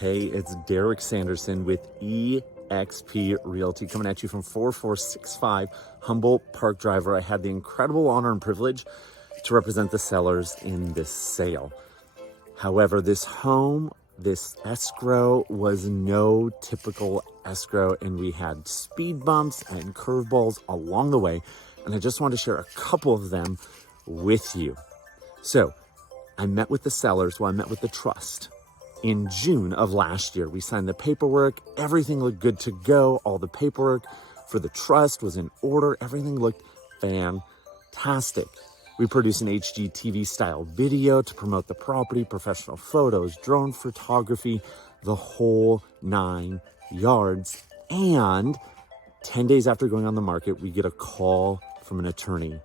Hey, it's Derrick Sanderson with eXp Realty coming at you from 4465 Humboldt Park Drive. I had the incredible honor and privilege to represent the sellers in this sale. However, this home, this escrow was no typical escrow, and we had speed bumps and curveballs along the way. And I just want to share a couple of them with you. So I met with the sellers, I met with the trust. In June of last year, we signed the paperwork. Everything looked good to go. All the paperwork for the trust was in order. Everything looked fantastic. We produced an HGTV style video to promote the property, professional photos, drone photography, the whole 9 yards. And 10 days after going on the market, we get a call from an attorney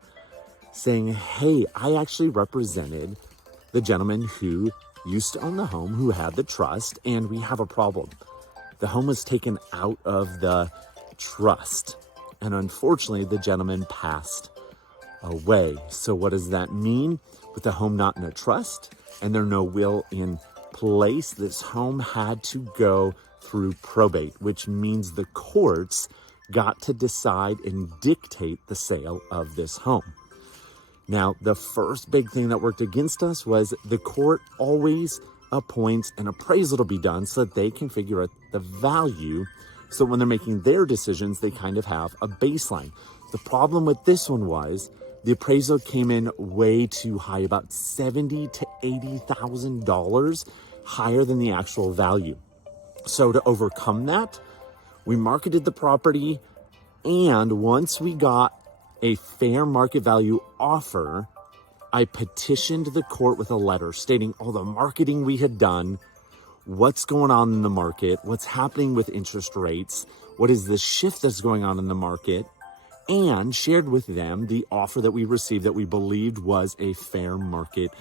saying, hey, I actually represented the gentleman who used to own the home, who had the trust, and we have a problem. The home was taken out of the trust, and unfortunately, the gentleman passed away. So what does that mean? With the home not in a trust and there no will in place, this home had to go through probate, which means the courts got to decide and dictate the sale of this home. Now, the first big thing that worked against us was the court always appoints an appraisal to be done so that they can figure out the value. So when they're making their decisions, they kind of have a baseline. The problem with this one was the appraisal came in way too high, about $70,000 to $80,000 higher than the actual value. So to overcome that, we marketed the property, and once we got a fair market value offer, I petitioned the court with a letter stating all the marketing we had done, what's going on in the market, what's happening with interest rates, what is the shift that's going on in the market, and shared with them the offer that we received that we believed was a fair market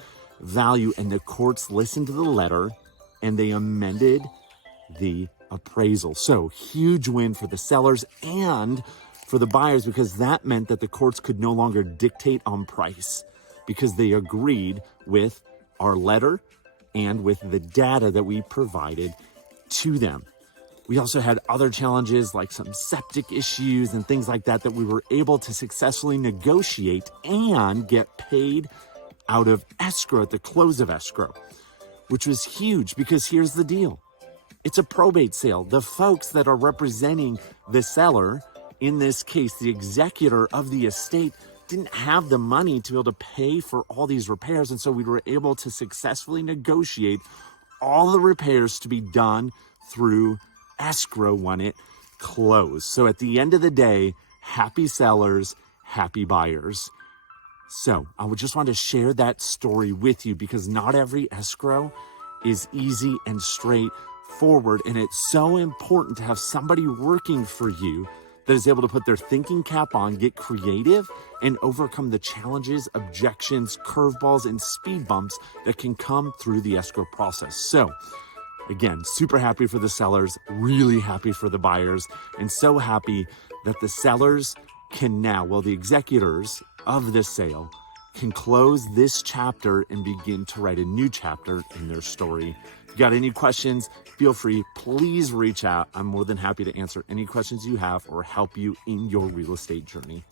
value. And the courts listened to the letter and they amended the appraisal. So huge win for the sellers and for the buyers, because that meant that the courts could no longer dictate on price because they agreed with our letter and with the data that we provided to them. We also had other challenges like some septic issues and things like that we were able to successfully negotiate and get paid out of escrow at the close of escrow, which was huge because here's the deal. It's a probate sale. The folks that are representing the seller, in this case, the executor of the estate, didn't have the money to be able to pay for all these repairs. And so we were able to successfully negotiate all the repairs to be done through escrow when it closed. So at the end of the day, happy sellers, happy buyers. So I would just want to share that story with you because not every escrow is easy and straightforward. And it's so important to have somebody working for you that is able to put their thinking cap on, get creative, and overcome the challenges, objections, curveballs, and speed bumps that can come through the escrow process. So again, super happy for the sellers, really happy for the buyers, and so happy that the sellers can now, well, the executors of this sale can close this chapter and begin to write a new chapter in their story. If you got any questions, feel free, please reach out. I'm more than happy to answer any questions you have or help you in your real estate journey.